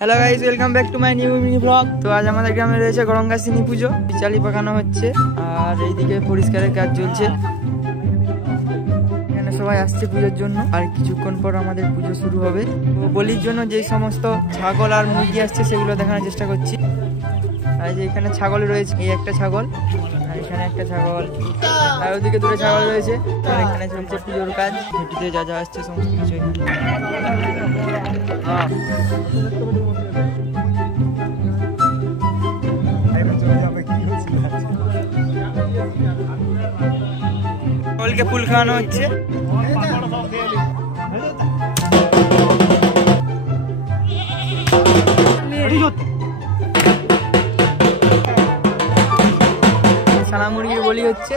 Hello guys, welcome back to my new mini blog. তো আজ আমাদের গ্রামে রয়েছে গরমগাছিনী পুজো, চালি পাকানো হচ্ছে আর এইদিকে পরিষ্কারের কাজ চলছে। এখানে সবাই আসছে পুজোর জন্য, আর কিছুক্ষণ পর আমাদের পুজো শুরু হবে। তো বলির জন্য যে সমস্ত ছাগল আর মুরগি আসছে সেগুলো দেখানোর চেষ্টা করছি। আর যে এখানে ছাগল রয়েছে, এই একটা ছাগল আর এখানে একটা ছাগল আর ওদিকে দুটো ছাগল রয়েছে। আর এখানে চলছে পুজোর কাজ, হেঁটিতে যা যা আসছে সমস্ত কিছু এখানে। ছাগলকে ফুল খাওয়ানো হচ্ছে। সানা মুরগির বলি হচ্ছে।